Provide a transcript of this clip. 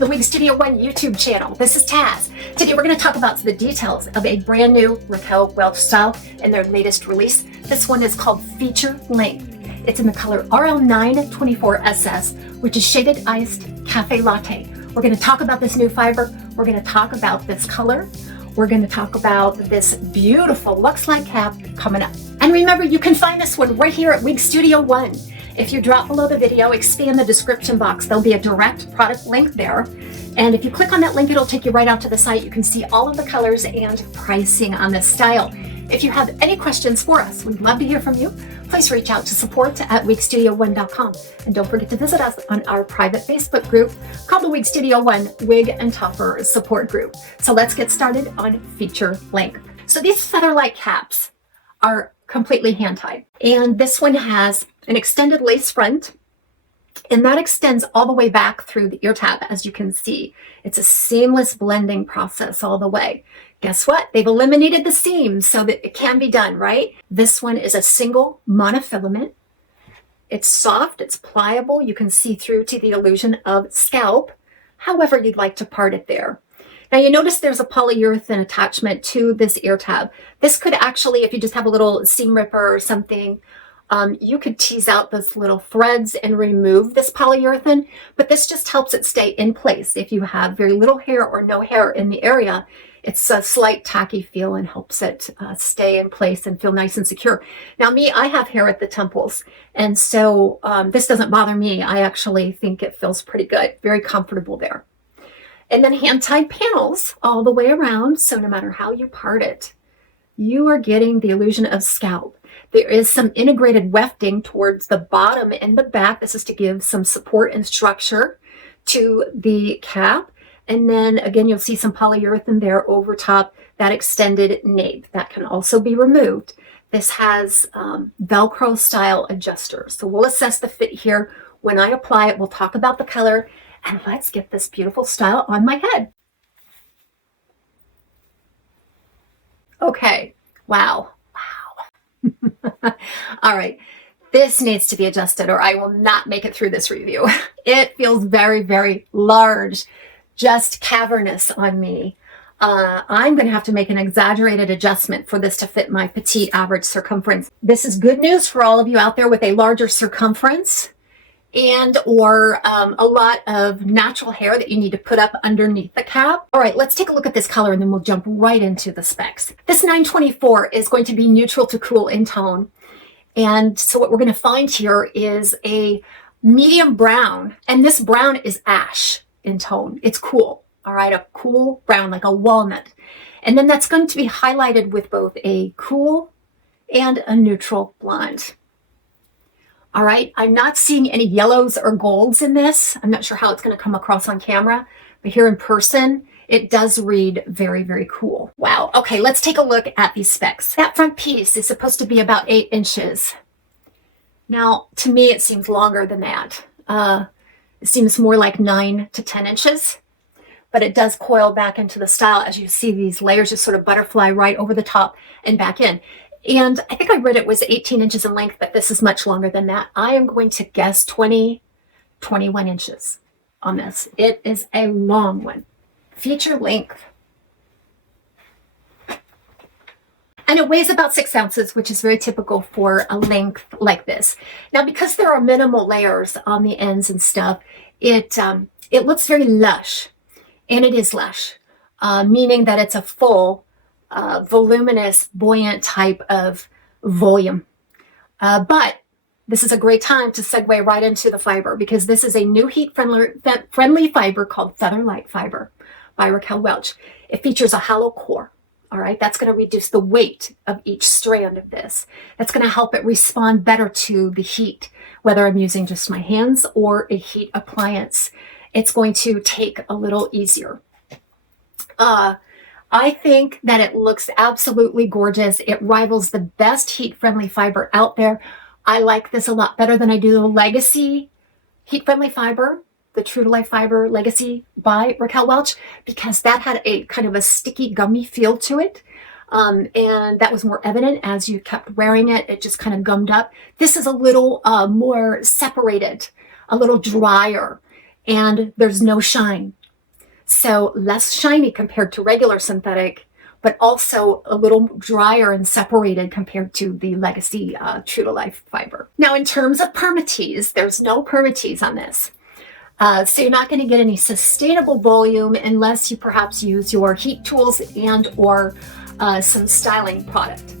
to the Wig Studio One YouTube channel. This is Taz. Today we're going to talk about the details of a brand new Raquel Welch style and their latest release. This one is called Feature Length. It's in the color RL924SS, which is shaded iced cafe latte. We're going to talk about this new fiber. We're going to talk about this color. We're going to talk about this beautiful Luxe-like cap coming up. And remember, you can find this one right here at Wig Studio One. If you drop below the video, expand the description box, there'll be a direct product link there. And if you click on that link, it'll take you right out to the site. You can see all of the colors and pricing on this style. If you have any questions for us, we'd love to hear from you. Please reach out to support@wigstudio1.com. And don't forget to visit us on our private Facebook group called the Wig Studio One Wig and Topper Support Group. So let's get started on feature length. So these feather-like caps are completely hand-tied. And this one has an extended lace front, and that extends all the way back through the ear tab, as you can see. It's a seamless blending process all the way. Guess what? They've eliminated the seams so that it can be done, right? This one is a single monofilament. It's soft, it's pliable. You can see through to the illusion of scalp, however you'd like to part it there. Now you notice there's a polyurethane attachment to this ear tab. This could actually, if you just have a little seam ripper or something, you could tease out those little threads and remove this polyurethane, but this just helps it stay in place. If you have very little hair or no hair in the area, it's a slight tacky feel and helps it stay in place and feel nice and secure. Now me, I have hair at the temples, and so this doesn't bother me. I actually think it feels pretty good, very comfortable there. And then hand-tied panels all the way around, so no matter how you part it, you are getting the illusion of scalp. There is some integrated wefting towards the bottom and the back. This is to give some support and structure to the cap. And then again, you'll see some polyurethane there over top that extended nape. That can also be removed. This has Velcro style adjusters. So we'll assess the fit here. When I apply it, we'll talk about the color. And let's get this beautiful style on my head. Okay, wow. All right, this needs to be adjusted or I will not make it through this review. It feels very, very large, just cavernous on me. I'm going to have to make an exaggerated adjustment for this to fit my petite average circumference. This is good news for all of you out there with a larger circumference and or a lot of natural hair that you need to put up underneath the cap. All right, let's take a look at this color and then we'll jump right into the specs. This 924 is going to be neutral to cool in tone. And so what we're going to find here is a medium brown, and this brown is ash in tone. It's cool, all right, a cool brown like a walnut. And then that's going to be highlighted with both a cool and a neutral blonde. All right, I'm not seeing any yellows or golds in this. I'm not sure how it's going to come across on camera, but here in person, it does read very, very cool. Wow. Okay, let's take a look at these specs. That front piece is supposed to be about 8 inches. Now, to me, it seems longer than that. It seems more like 9 to 10 inches, but it does coil back into the style as you see these layers just sort of butterfly right over the top and back in. And I think I read it was 18 inches in length, but this is much longer than that. I am going to guess 20, 21 inches on this. It is a long one. Feature length. And it weighs about 6 ounces, which is very typical for a length like this. Now, because there are minimal layers on the ends and stuff, it looks very lush. And it is lush, meaning that it's a full, voluminous, buoyant type of volume. But this is a great time to segue right into the fiber because this is a new heat-friendly fiber called Feather-Light Fiber by Raquel Welch. It features a hollow core. All right, that's going to reduce the weight of each strand of this. That's going to help it respond better to the heat, whether I'm using just my hands or a heat appliance. It's going to take a little easier. I think that it looks absolutely gorgeous. It rivals the best heat-friendly fiber out there. I like this a lot better than I do the Legacy heat-friendly fiber, the True to Life Fiber Legacy by Raquel Welch, because that had a kind of a sticky, gummy feel to it. And that was more evident as you kept wearing it. It just kind of gummed up. This is a little more separated, a little drier, and there's no shine So less shiny compared to regular synthetic, but also a little drier and separated compared to the Legacy True to Life fiber. Now, in terms of permatease, there's no permatease on this. So you're not going to get any sustainable volume unless you perhaps use your heat tools and or some styling product.